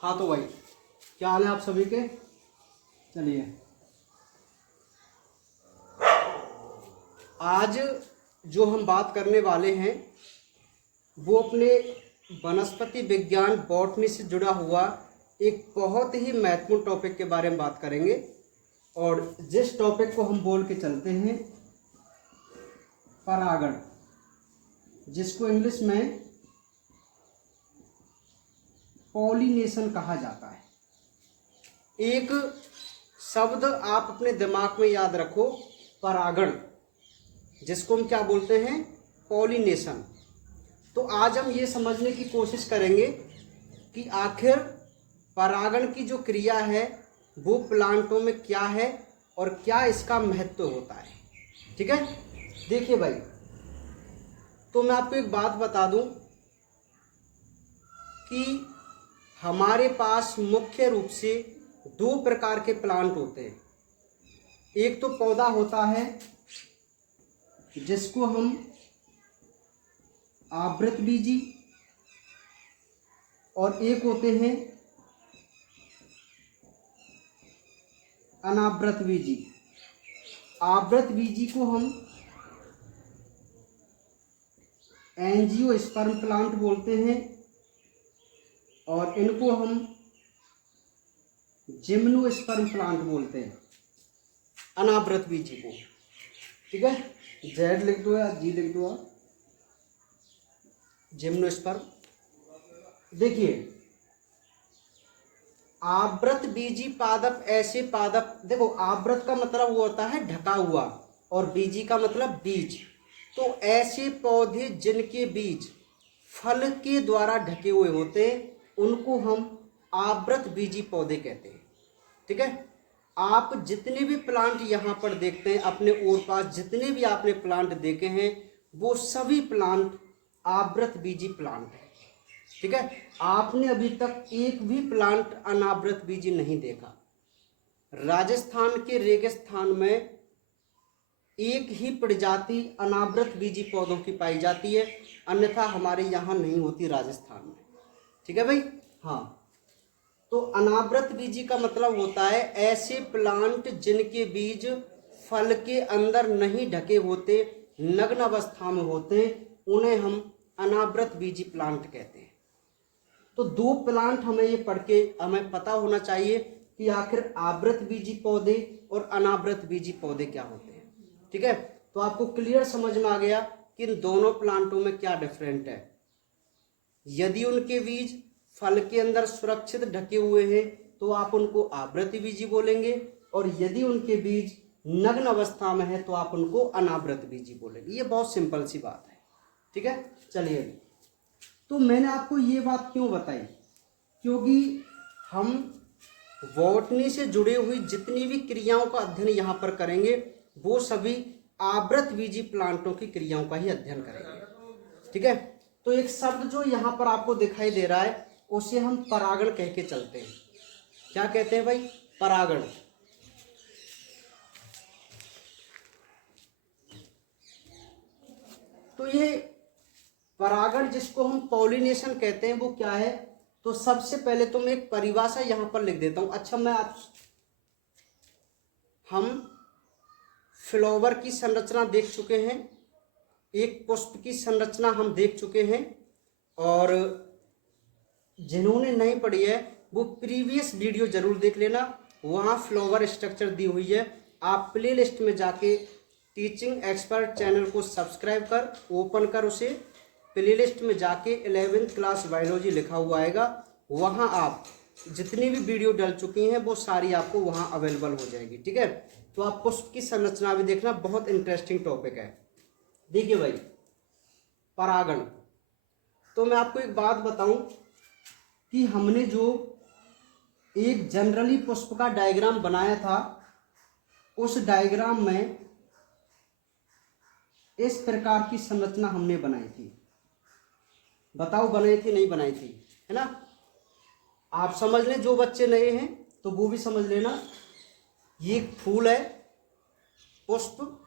हाँ तो भाई, क्या हाल है आप सभी के। चलिए, आज जो हम बात करने वाले हैं वो अपने वनस्पति विज्ञान बॉटनी से जुड़ा हुआ एक बहुत ही महत्वपूर्ण टॉपिक के बारे में बात करेंगे। और जिस टॉपिक को हम बोल के चलते हैं परागण, जिसको इंग्लिश में पॉलिनेशन कहा जाता है। एक शब्द आप अपने दिमाग में याद रखो, परागण, जिसको हम क्या बोलते हैं, पॉलिनेशन। तो आज हम ये समझने की कोशिश करेंगे कि आखिर परागण की जो क्रिया है वो प्लांटों में क्या है और क्या इसका महत्व होता है। ठीक है, देखिए भाई, तो मैं आपको एक बात बता दूं कि हमारे पास मुख्य रूप से दो प्रकार के प्लांट होते हैं। एक तो पौधा होता है जिसको हम आवृतबीजी, और एक होते हैं अनावृतबीजी। आवृतबीजी को हम एंजियोस्पर्म प्लांट बोलते हैं और इनको हम जिम्नोस्पर्म प्लांट बोलते हैं, अनावृतबीजी को। ठीक है, जेड लिख दो या जी लिख दो, जिम्नोस्पर्म। देखिए, आवृतबीजी पादप ऐसे पादप, देखो आवृत का मतलब वो होता है ढका हुआ और बीजी का मतलब बीज। तो ऐसे पौधे जिनके बीज फल के द्वारा ढके हुए होते हैं उनको हम आवृतबीजी पौधे कहते हैं। ठीक है, आप जितने भी प्लांट यहाँ पर देखते हैं, अपने ओर पास जितने भी आपने प्लांट देखे हैं वो सभी प्लांट आवृतबीजी प्लांट है। ठीक है, आपने अभी तक एक भी प्लांट अनावृतबीजी नहीं देखा। राजस्थान के रेगिस्तान में एक ही प्रजाति अनावृतबीजी पौधों की पाई जाती है, अन्यथा हमारे यहाँ नहीं होती राजस्थान में। ठीक है भाई, हाँ। तो अनावृतबीजी का मतलब होता है ऐसे प्लांट जिनके बीज फल के अंदर नहीं ढके होते, नग्न अवस्था में होते, उन्हें हम अनावृतबीजी प्लांट कहते हैं। तो दो प्लांट हमें ये पढ़ के हमें पता होना चाहिए कि आखिर आवृतबीजी पौधे और अनावृतबीजी पौधे क्या होते हैं। ठीक है, तो आपको क्लियर समझ में आ गया कि इन दोनों प्लांटों में क्या डिफरेंट है। यदि उनके बीज फल के अंदर सुरक्षित ढके हुए हैं तो आप उनको आवृतबीजी बोलेंगे, और यदि उनके बीज नग्न अवस्था में है तो आप उनको अनावृतबीजी बोलेंगे। ये बहुत सिंपल सी बात है। ठीक है, चलिए, तो मैंने आपको ये बात क्यों बताई, क्योंकि हम बॉटनी से जुड़ी हुई जितनी भी क्रियाओं का अध्ययन यहाँ पर करेंगे वो सभी आवृतबीजी प्लांटों की क्रियाओं का ही अध्ययन करेंगे। ठीक है, तो एक शब्द जो यहाँ पर आपको दिखाई दे रहा है उसे हम परागण कह के चलते हैं। क्या कहते हैं भाई, परागण। तो ये परागण जिसको हम पॉलिनेशन कहते हैं वो क्या है, तो सबसे पहले तो मैं एक परिभाषा यहां पर लिख देता हूं। अच्छा, हम फ्लावर की संरचना देख चुके हैं, एक पुष्प की संरचना हम देख चुके हैं, और जिन्होंने नहीं पढ़ी है वो प्रीवियस वीडियो जरूर देख लेना, वहाँ फ्लावर स्ट्रक्चर दी हुई है। आप प्ले लिस्ट में जाके टीचिंग एक्सपर्ट चैनल को सब्सक्राइब कर ओपन कर, उसे प्ले लिस्ट में जाके 11th क्लास बायोलॉजी लिखा हुआ आएगा, वहाँ आप जितनी भी वीडियो डल चुकी हैं वो सारी आपको वहाँ अवेलेबल हो जाएगी। ठीक है, तो आप पुष्प की संरचना भी देखना, बहुत इंटरेस्टिंग टॉपिक है। देखिए भाई, परागण, तो मैं आपको एक बात बताऊं कि हमने जो एक जनरली पुष्प का डायग्राम बनाया था उस डायग्राम में इस प्रकार की संरचना हमने बनाई थी। बताओ बनाई थी नहीं बनाई थी, है ना। आप समझ लें, जो बच्चे नए हैं तो वो भी समझ लेना। ये फूल है, पुष्प,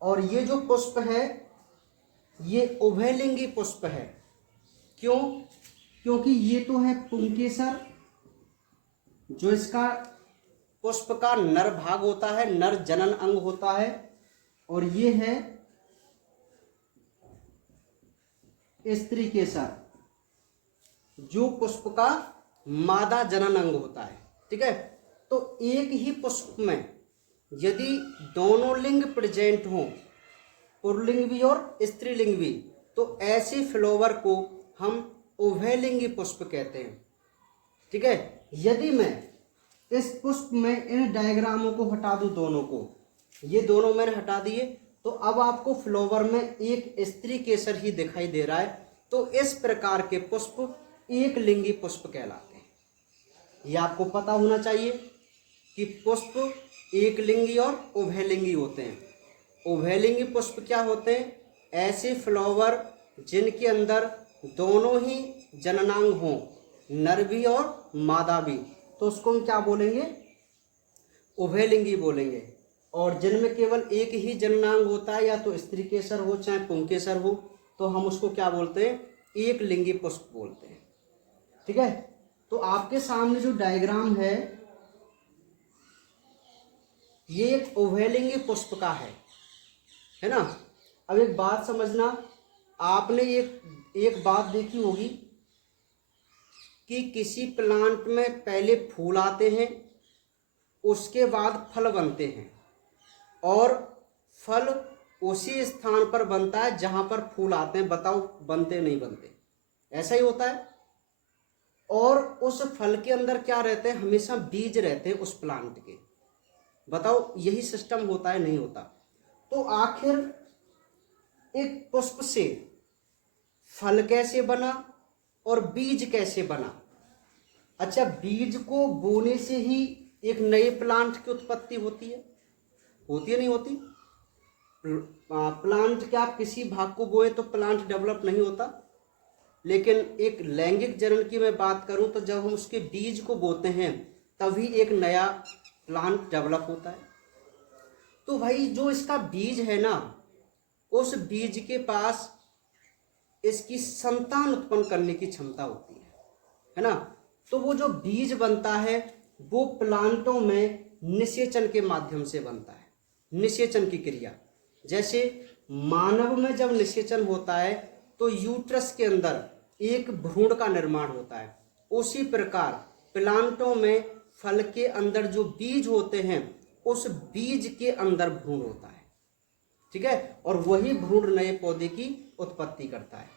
और ये जो पुष्प है ये उभयलिंगी पुष्प है। क्यों, क्योंकि ये तो है पुंकेसर, जो इसका पुष्प का नर भाग होता है, नर जनन अंग होता है, और ये है स्त्री केसर, जो पुष्प का मादा जनन अंग होता है। ठीक है, तो एक ही पुष्प में यदि दोनों लिंग प्रेजेंट हों, पुल्लिंग भी और स्त्रीलिंग भी, तो ऐसे फ्लावर को हम उभयलिंगी पुष्प कहते हैं। ठीक है, यदि मैं इस पुष्प में इन डायग्रामों को हटा दूं, दोनों को, ये दोनों मैंने हटा दिए, तो अब आपको फ्लावर में एक स्त्री केसर ही दिखाई दे रहा है। तो इस प्रकार के पुष्प एक लिंगी पुष्प कहलाते हैं। ये आपको पता होना चाहिए कि पुष्प एक लिंगी और उभयलिंगी होते हैं। उभयलिंगी पुष्प क्या होते हैं? ऐसे फ्लावर जिनके अंदर दोनों ही जननांग हों, नर भी और मादा भी, तो उसको हम क्या बोलेंगे? उभयलिंगी बोलेंगे। और जिनमें केवल एक ही जननांग होता है, या तो स्त्री केसर हो चाहे पुंकेसर हो, तो हम उसको क्या बोलते हैं? एक लिंगी पुष्प बोलते हैं। ठीक है, तो आपके सामने जो डायग्राम है ये एक उभयलिंगी पुष्प का है ना। अब एक बात समझना, आपने एक बात देखी होगी कि किसी प्लांट में पहले फूल आते हैं, उसके बाद फल बनते हैं, और फल उसी स्थान पर बनता है जहां पर फूल आते हैं। बताओ बनते नहीं बनते? ऐसा ही होता है। और उस फल के अंदर क्या रहते हैं? हमेशा बीज रहते हैं उस प्लांट के। बताओ यही सिस्टम होता है नहीं होता? तो आखिर एक पुष्प से फल कैसे बना और बीज कैसे बना? अच्छा, बीज को बोने से ही एक नए प्लांट की उत्पत्ति होती है नहीं होती? प्लांट के आप किसी भाग को बोए तो प्लांट डेवलप नहीं होता। लेकिन एक लैंगिक जनन की मैं बात करूं तो जब हम उसके बीज को बोते हैं तभी एक नया प्लांट डेवलप होता है। तो भाई जो इसका बीज है ना, उस बीज के पास इसकी संतान उत्पन्न करने की क्षमता होती है ना। तो वो जो बीज बनता है वो प्लांटों में निषेचन के माध्यम से बनता है। निषेचन की क्रिया, जैसे मानव में जब निषेचन होता है तो यूट्रस के अंदर एक भ्रूण का निर्माण होता है, उसी प्रकार प्लांटों में फल के अंदर जो बीज होते हैं उस बीज के अंदर भ्रूण होता है। ठीक है, और वही भ्रूण नए पौधे की उत्पत्ति करता है।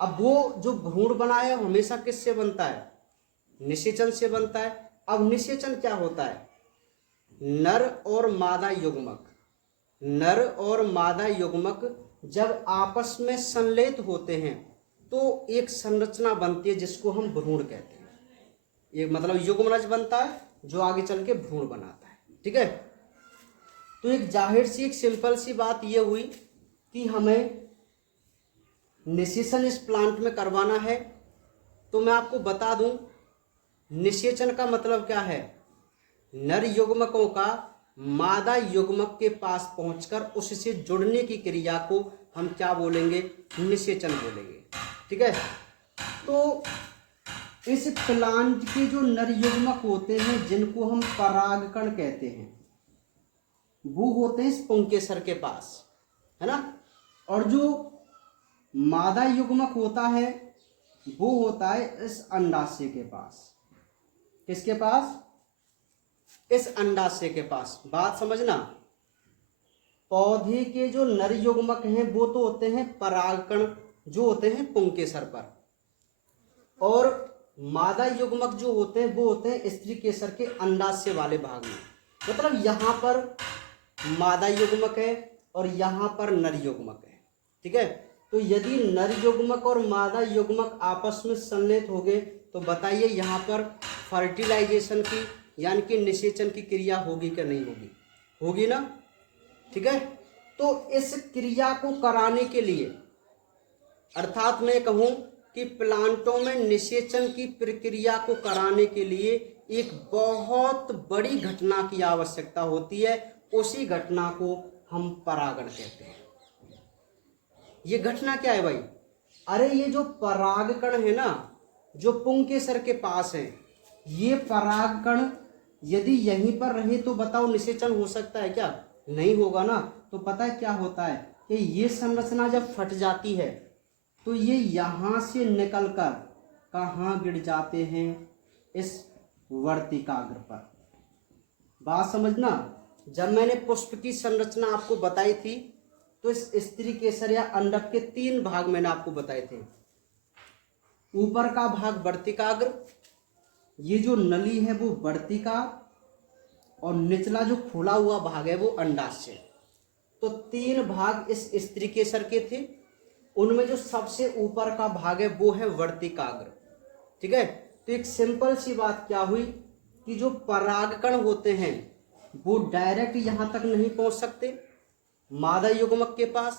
अब वो जो भ्रूण बना है हमेशा किससे बनता है? निषेचन से बनता है। अब निषेचन क्या होता है? नर और मादा युग्मक, नर और मादा युग्मक जब आपस में संलेत होते हैं तो एक संरचना बनती है जिसको हम भ्रूण कहते हैं। ये मतलब युग्मनज बनता है जो आगे चल के भ्रूण बनाता है। ठीक है, तो एक जाहिर सी एक सिंपल सी बात ये हुई कि हमें निषेचन इस प्लांट में करवाना है। तो मैं आपको बता दूं, निषेचन का मतलब क्या है? नर युग्मकों का मादा युग्मक के पास पहुंचकर उससे जुड़ने की क्रिया को हम क्या बोलेंगे? निषेचन बोलेंगे। ठीक है, तो इस प्लांट के जो नर युग्मक होते हैं जिनको हम परागकण कहते हैं, वो होते हैं इस पुंकेसर के पास, है ना। और जो मादा युग्मक होता है वो होता है इस अंडाशय के पास। किसके पास? इस अंडाशय के पास। बात समझना, पौधे के जो नर युग्मक हैं वो तो होते हैं परागकण, जो होते हैं पुंकेसर पर, और मादा युग्मक जो होते हैं वो होते हैं स्त्री केसर के अंडाशय वाले भाग में। मतलब यहाँ पर मादा युग्मक है और यहाँ पर नर युग्मक है। ठीक है, तो यदि नर युग्मक और मादा युग्मक आपस में संलेत हो गए तो बताइए यहाँ पर फर्टिलाइजेशन की यानी कि निषेचन की क्रिया होगी क्या नहीं होगी? होगी ना। ठीक है, तो इस क्रिया को कराने के लिए, अर्थात मैं कहूँ कि प्लांटों में निषेचन की प्रक्रिया को कराने के लिए एक बहुत बड़ी घटना की आवश्यकता होती है। उसी घटना को हम परागण कहते हैं। ये घटना क्या है भाई? अरे ये जो परागकण है ना, जो पुंकेसर के पास है, ये परागकण यदि यहीं पर रहे तो बताओ निषेचन हो सकता है क्या? नहीं होगा ना। तो पता है क्या होता है कि ये संरचना जब फट जाती है तो ये यहाँ से निकलकर कहाँ गिर जाते हैं? इस वर्तिकाग्र पर। बात समझना, जब मैंने पुष्प की संरचना आपको बताई थी तो इस स्त्री केसर या अंडक के 3 भाग मैंने आपको बताए थे। ऊपर का भाग वर्तिकाग्र, ये जो नली है वो वर्तिका, और निचला जो खुला हुआ भाग है वो अंडाशय। तो 3 भाग इस स्त्री केसर के थे। उनमें जो सबसे ऊपर का भाग है वो है वर्तिकाग्र। ठीक है, तो एक सिंपल सी बात क्या हुई कि जो परागकण होते हैं वो डायरेक्ट यहां तक नहीं पहुंच सकते मादा युग्मक के पास।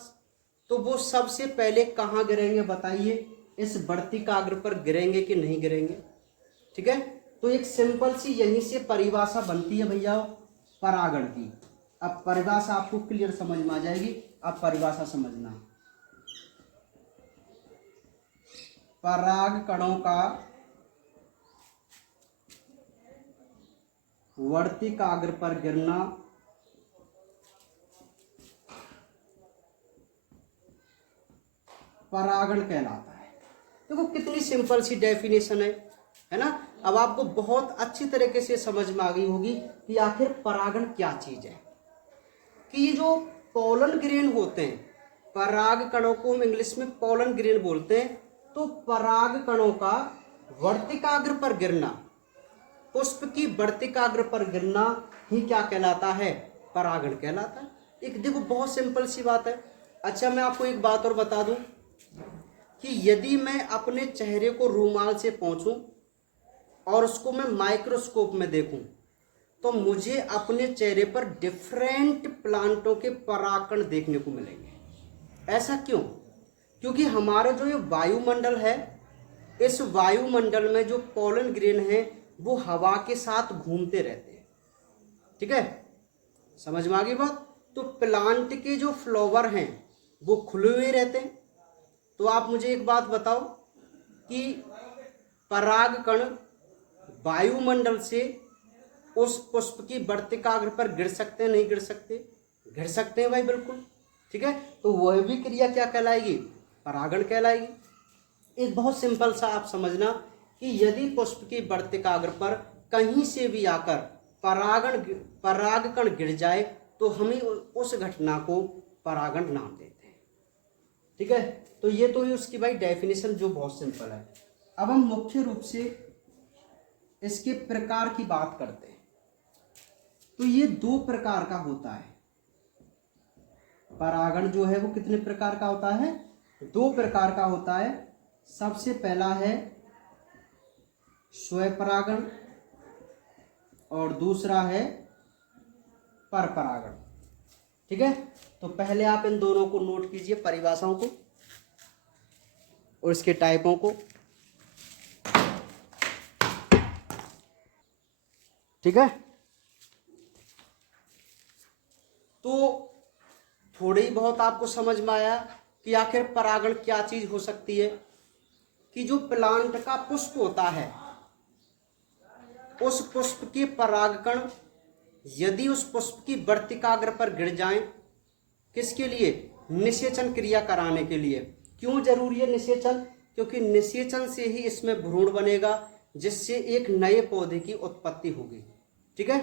तो वो सबसे पहले कहाँ गिरेंगे बताइए? इस वर्तिकाग्र पर गिरेंगे कि नहीं गिरेंगे? ठीक है, तो एक सिंपल सी यहीं से परिभाषा बनती है भैया परागण की। अब परिभाषा आपको क्लियर समझ में आ जाएगी। अब परिभाषा समझना, पराग कणों का वर्तिकाग्र पर गिरना परागण कहलाता है। देखो कितनी सिंपल सी डेफिनेशन है ना। अब आपको बहुत अच्छी तरीके से समझ में आ गई होगी कि आखिर परागण क्या चीज है। कि ये जो पोलन ग्रेन होते हैं, पराग कणों को हम इंग्लिश में पोलन ग्रेन बोलते हैं। तो पराग कणों का वर्तिकाग्र पर गिरना, पुष्प की वर्तिकाग्र पर गिरना ही क्या कहलाता है? परागण कहलाता है। एक देखो बहुत सिंपल सी बात है। अच्छा मैं आपको एक बात और बता दूं कि यदि मैं अपने चेहरे को रूमाल से पोंछूं और उसको मैं माइक्रोस्कोप में देखूं तो मुझे अपने चेहरे पर डिफरेंट प्लांटों के परागकण देखने को मिलेंगे। ऐसा क्यों? क्योंकि हमारा जो ये वायुमंडल है, इस वायुमंडल में जो पोलन ग्रेन है वो हवा के साथ घूमते रहते हैं। ठीक है, समझ में आ गई बात? तो प्लांट के जो फ्लावर हैं वो खुले हुए रहते हैं। तो आप मुझे एक बात बताओ कि परागकण वायुमंडल से उस पुष्प की वर्तिकाग्र पर गिर सकते हैं नहीं गिर सकते? गिर सकते हैं भाई, बिल्कुल। ठीक है, तो वह भी क्रिया क्या कहलाएगी? परागण कहलाएगी। एक बहुत सिंपल सा आप समझना कि यदि पुष्प की वर्तिकाग्र पर कहीं से भी आकर परागकण गिर जाए तो हमें उस घटना को परागण नाम देते हैं। ठीक है, तो ये तो उसकी भाई डेफिनेशन जो बहुत सिंपल है। अब हम मुख्य रूप से इसके प्रकार की बात करते हैं। तो ये 2 प्रकार का होता है। परागण जो है वो कितने प्रकार का होता है? 2 प्रकार का होता है। सबसे पहला है स्वपरागण और दूसरा है परपरागण। ठीक है, तो पहले आप इन दोनों को नोट कीजिए, परिभाषाओं को और इसके टाइपों को। ठीक है, तो थोड़ी बहुत आपको समझ में आया कि आखिर परागण क्या चीज हो सकती है। कि जो प्लांट का पुष्प होता है उस पुष्प के परागकण यदि उस पुष्प की वर्तिकाग्र पर गिर जाएं, किसके लिए? निषेचन क्रिया कराने के लिए। क्यों जरूरी है निषेचन? क्योंकि निषेचन से ही इसमें भ्रूण बनेगा जिससे एक नए पौधे की उत्पत्ति होगी। ठीक है,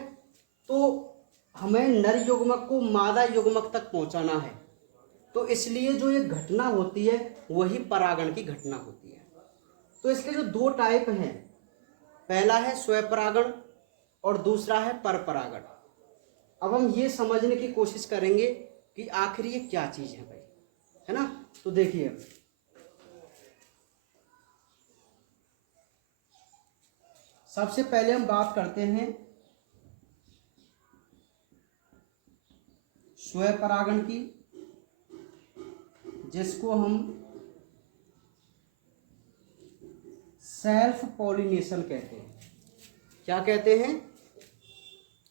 तो हमें नर युग्मक को मादा युग्मक तक पहुंचाना है। तो इसलिए जो ये घटना होती है वही परागण की घटना होती है। तो इसके जो 2 टाइप हैं, पहला है स्वपरागण और दूसरा है परपरागण। अब हम ये समझने की कोशिश करेंगे कि आखिर ये क्या चीज है भाई, है ना। तो देखिए, सबसे पहले हम बात करते हैं स्वपरागण की, जिसको हम सेल्फ पॉलिनेशन कहते हैं। क्या कहते हैं?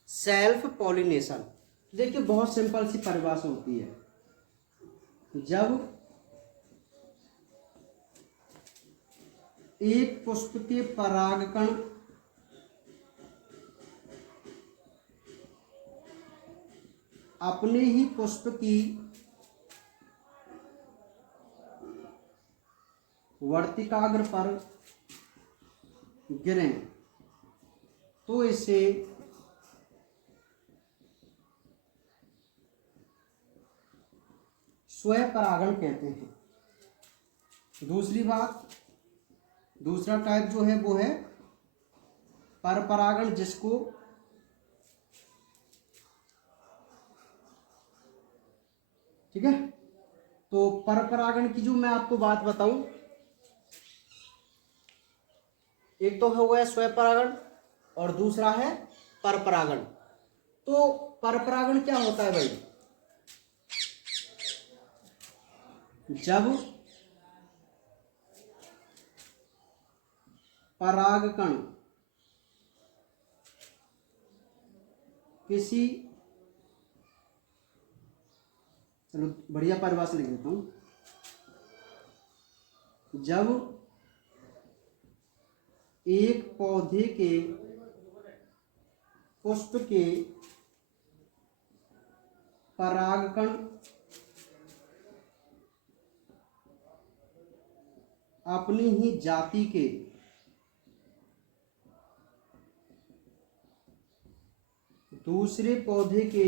Self pollination. देखिए बहुत सिंपल सी परिभाषा होती है। जब एक पुष्प के परागकण अपने ही पुष्प की वर्तिकाग्र पर गिरें तो इसे स्वपरागण कहते हैं। दूसरी बात, दूसरा टाइप जो है वो है परपरागण, जिसको ठीक है। तो परपरागण की जो मैं आपको बात बताऊं, एक तो हो गया स्वपरागण और दूसरा है परपरागण। तो परपरागण क्या होता है भाई? जब परागकण किसी, चलो बढ़िया परिभाषा लिख देता हूं, जब एक पौधे के पुष्प के परागकण अपनी ही जाति के दूसरे पौधे के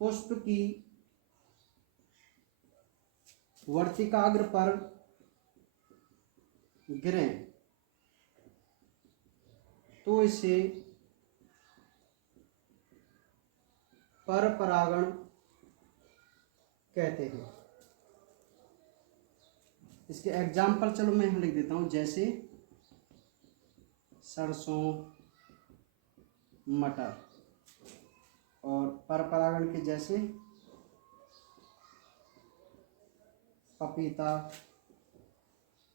पुष्प की वर्तिकाग्र पर गिरें तो इसे परपरागण कहते हैं। इसके एग्जाम्पल चलो मैं यहाँ लिख देता हूँ, जैसे सरसों, मटर, और परपरागण के जैसे पपीता,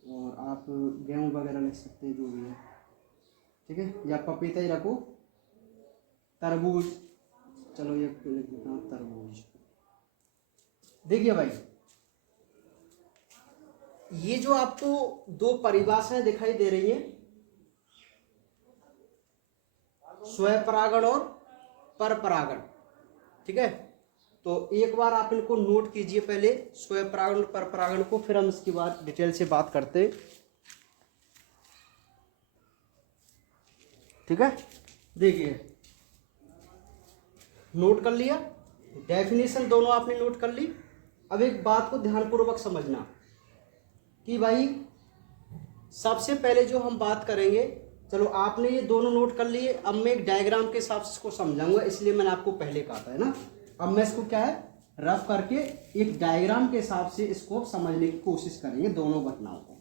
और आप गेहूं वगैरह लिख सकते हैं, जो भी है, ठीक है, या पपीता ही रखो, तरबूज, चलो ये लिख देता हूँ तरबूज। देखिए भाई, ये जो आपको दो परिभाषाएं दिखाई दे रही हैं, स्वपरागण और परपरागण, ठीक है। तो एक बार आप इनको नोट कीजिए पहले, स्वपरागण और परपरागण को, फिर हम इसकी बात डिटेल से बात करते हैं, ठीक है। देखिए, नोट कर लिया, डेफिनेशन दोनों आपने नोट कर ली। अब एक बात को ध्यानपूर्वक समझना कि भाई सबसे पहले जो हम बात करेंगे, चलो आपने ये दोनों नोट कर लिए, अब मैं एक डायग्राम के हिसाब से इसको समझाऊंगा, इसलिए मैंने आपको पहले कहा था, है ना। अब मैं इसको क्या है, रफ करके एक डायग्राम के हिसाब से इसको समझने की कोशिश करेंगे दोनों घटनाओं को।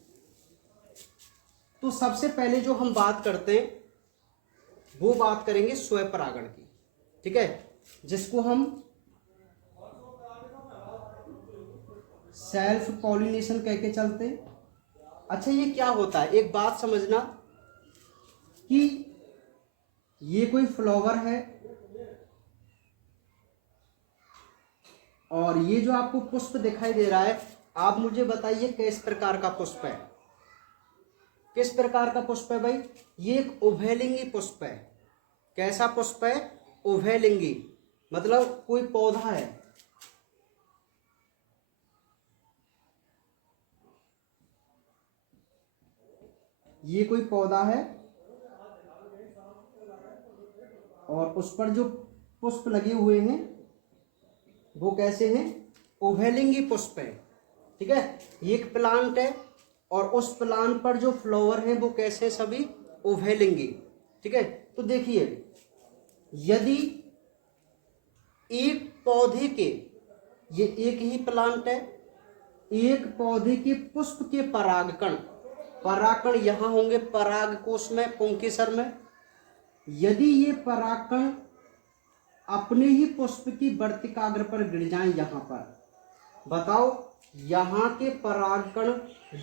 तो सबसे पहले जो हम बात करते हैं वो बात करेंगे स्वपरागण की, ठीक है, जिसको हम सेल्फ पॉलिनेशन कह के चलते हैं। अच्छा, ये क्या होता है, एक बात समझना कि ये कोई फ्लावर है और ये जो आपको पुष्प दिखाई दे रहा है, आप मुझे बताइए किस प्रकार का पुष्प है, किस प्रकार का पुष्प है भाई? ये एक उभयलिंगी पुष्प है। कैसा पुष्प है? उभयलिंगी, मतलब कोई पौधा है, ये कोई पौधा है और उस पर जो पुष्प लगे हुए हैं वो कैसे हैं? उभयलिंगी पुष्प है, ठीक है। ये एक प्लांट है और उस प्लांट पर जो फ्लावर हैं वो कैसे? सभी उभयलिंगी, ठीक है। तो देखिए, यदि एक पौधे के, ये एक ही प्लांट है, एक पौधे के पुष्प के परागकण, परागकण यहां होंगे परागकोश में, पुंकेसर में, यदि ये परागकण अपने ही पुष्प की वर्तिकाग्र पर गिर जाएं, यहां पर बताओ, यहां के परागकण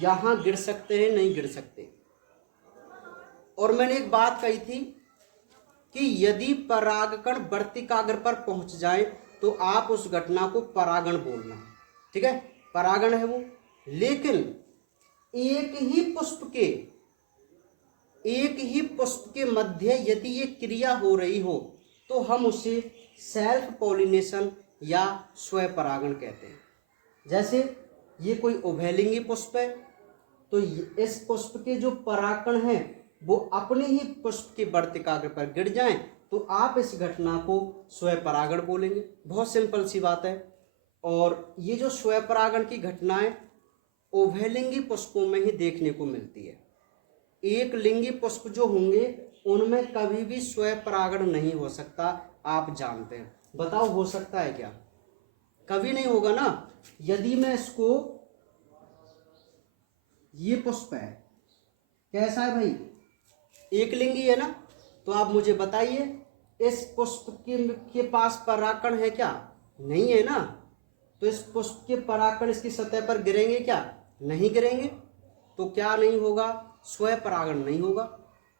यहां गिर सकते हैं? नहीं गिर सकते। और मैंने एक बात कही थी कि यदि परागकण वर्तिकाग्र पर पहुंच जाए तो आप उस घटना को परागण बोलना, ठीक है, परागण है वो। लेकिन एक ही पुष्प के मध्य यदि ये क्रिया हो रही हो तो हम उसे सेल्फ पॉलिनेशन या स्वपरागण कहते हैं। जैसे ये कोई उभयलिंगी पुष्प है तो इस पुष्प के जो परागकण हैं वो अपने ही पुष्प के वर्तिकाग्र पर गिर जाएं तो आप इस घटना को स्वपरागण बोलेंगे। बहुत सिंपल सी बात है। और ये जो स्वपरागण की घटनाएं उभयलिंगी पुष्पों में ही देखने को मिलती है। एक लिंगी पुष्प जो होंगे उनमें कभी भी स्वपरागण नहीं हो सकता, आप जानते हैं। बताओ हो सकता है क्या? कभी नहीं होगा ना। यदि मैं इसको, ये पुष्प है, कैसा है भाई? एक लिंगी है ना, तो आप मुझे बताइए इस पुष्प के पास परागकण है क्या? नहीं है ना। तो इस पुष्प के परागकण इसकी सतह पर गिरेंगे क्या? नहीं गिरेंगे। तो क्या नहीं होगा? स्वपरागण नहीं होगा।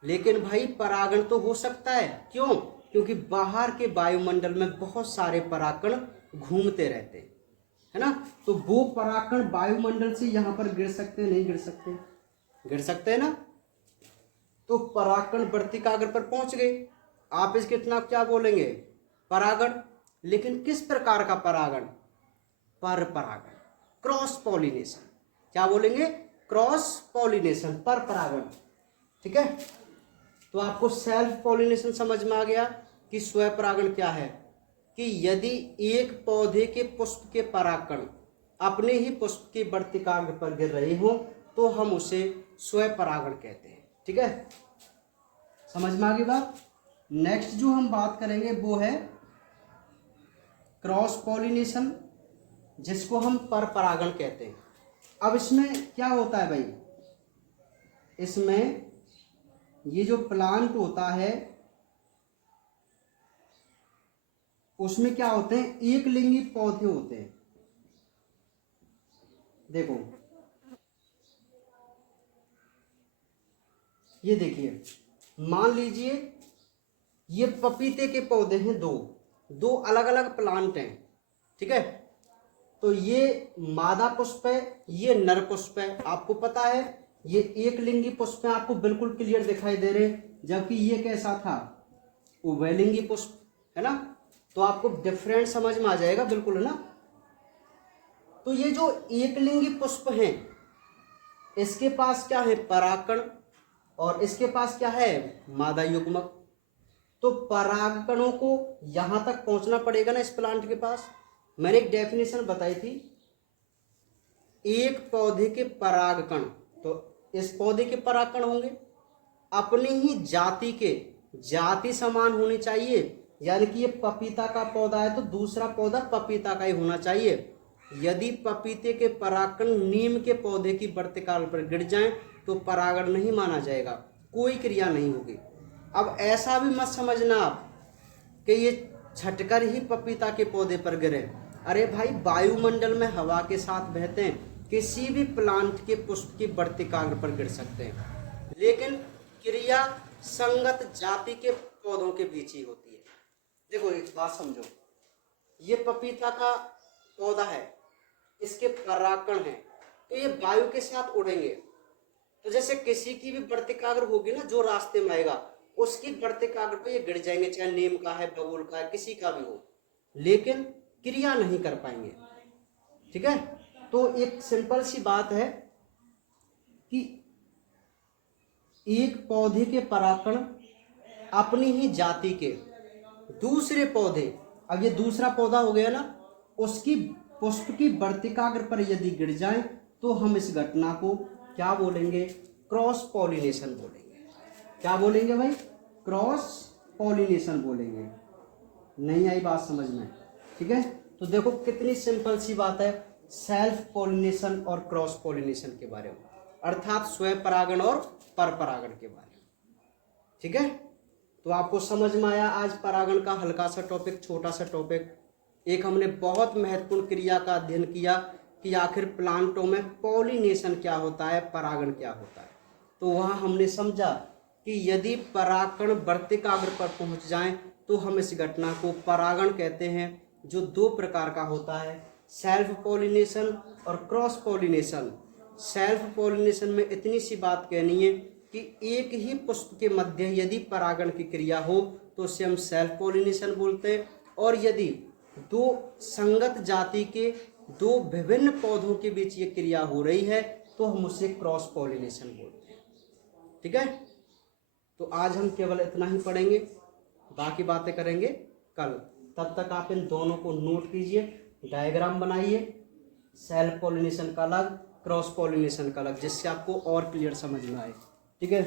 लेकिन भाई परागण तो हो सकता है। क्यों? क्योंकि बाहर के वायुमंडल में बहुत सारे परागकण घूमते रहते हैं, है ना। तो वो परागकण वायुमंडल से यहाँ पर गिर सकते हैं, नहीं गिर सकते? गिर सकते हैं ना। तो परागकण वर्तिकाग्र पर पहुंच गए, आप इसके इतना क्या बोलेंगे? परागण। लेकिन किस प्रकार का परागण? पर परागण, क्रॉस पॉलिनेशन। क्या बोलेंगे? क्रॉस पॉलिनेशन, पर परागण। ठीक है। तो आपको सेल्फ पॉलिनेशन समझ में आ गया कि स्वपरागण क्या है। कि यदि एक पौधे के पुष्प के परागकण अपने ही पुष्प के वर्तिकाग्र पर गिर रहे हो तो हम उसे स्वपरागण कहते हैं। ठीक है, समझ में आ गई बात। नेक्स्ट जो हम बात करेंगे वो है क्रॉस पॉलिनेशन, जिसको हम पर परागण कहते हैं। अब इसमें क्या होता है भाई? इसमें ये जो प्लांट होता है उसमें क्या होते हैं? एक लिंगी पौधे होते हैं। देखो ये देखिए, मान लीजिए ये पपीते के पौधे हैं, दो अलग अलग प्लांट हैं। ठीक है। तो ये मादा पुष्प है, ये नर पुष्प है। आपको पता है ये एक लिंगी पुष्प है, आपको बिल्कुल क्लियर दिखाई दे रहे, जबकि ये कैसा था? उभयलिंगी पुष्प, है ना। तो आपको डिफरेंट समझ में आ जाएगा बिल्कुल, है ना। तो ये जो एक लिंगी पुष्प हैं इसके पास क्या है? परागकण। और इसके पास क्या है? मादा युग्मक। तो परागकणों को यहां तक पहुंचना पड़ेगा ना इस प्लांट के पास। मैंने एक डेफिनेशन बताई थी, एक पौधे के परागकण, तो इस पौधे के परागकण होंगे अपनी ही जाति के, जाति समान होनी चाहिए। यानी कि ये पपीता का पौधा है तो दूसरा पौधा पपीता का ही होना चाहिए। यदि पपीते के परागकण नीम के पौधे की वर्तिकाग्र पर गिर जाएं तो परागण नहीं माना जाएगा, कोई क्रिया नहीं होगी। अब ऐसा भी मत समझना आप कि ये छटकर ही पपीता के पौधे पर गिरे। अरे भाई वायुमंडल में हवा के साथ बहते हैं, किसी भी प्लांट के पुष्प की वर्तिकाग्र पर गिर सकते हैं, लेकिन क्रिया संगत जाति के पौधों के बीच ही होती है। देखो एक बात समझो, ये पपीता का पौधा है, इसके परागकण हैं तो ये वायु के साथ उड़ेंगे। तो जैसे किसी की भी वर्तिकाग्र होगी ना, जो रास्ते में आएगा उसकी वर्तिकाग्र पे ये गिर जाएंगे, चाहे नीम का है, बबूल का है, किसी का भी हो, लेकिन क्रिया नहीं कर पाएंगे। ठीक है। तो एक सिंपल सी बात है कि एक पौधे के परागकण अपनी ही जाति के दूसरे पौधे, अब ये दूसरा पौधा हो गया ना, उसकी पुष्प की वर्तिकाग्र पर यदि गिर जाए तो हम इस घटना को क्या बोलेंगे? क्रॉस पॉलिनेशन बोलेंगे। क्या बोलेंगे भाई? क्रॉस पॉलिनेशन बोलेंगे। नहीं आई बात समझ में? ठीक है। तो देखो कितनी सिंपल सी बात है सेल्फ पॉलिनेशन और क्रॉस पॉलिनेशन के बारे में, अर्थात स्वपरागण और परपरागण के बारे में। ठीक है। तो आपको समझ में आया आज परागण का हल्का सा टॉपिक, छोटा सा टॉपिक। एक हमने बहुत महत्वपूर्ण क्रिया का अध्ययन किया कि आखिर प्लांटों में पॉलिनेशन क्या होता है, परागण क्या होता है। तो वहाँ हमने समझा कि यदि परागकण वर्तिकाग्र पर पहुँच जाएं तो हम इस घटना को परागण कहते हैं, जो दो प्रकार का होता है, सेल्फ पॉलिनेशन और क्रॉस पॉलिनेशन। सेल्फ पॉलिनेशन में इतनी सी बात कहनी है कि एक ही पुष्प के मध्य यदि परागण की क्रिया हो तो उसे हम सेल्फ पॉलिनेशन बोलते हैं, और यदि दो संगत जाति के दो विभिन्न पौधों के बीच ये क्रिया हो रही है तो हम उसे क्रॉस पॉलिनेशन बोलते हैं। ठीक है, तो आज हम केवल इतना ही पढ़ेंगे, बाकी बातें करेंगे कल। तब तक आप इन दोनों को नोट कीजिए, डायग्राम बनाइए, सेल्फ पॉलिनेशन का अलग, क्रॉस पॉलिनेशन का अलग, जिससे आपको और क्लियर समझ में आए। ठीक है।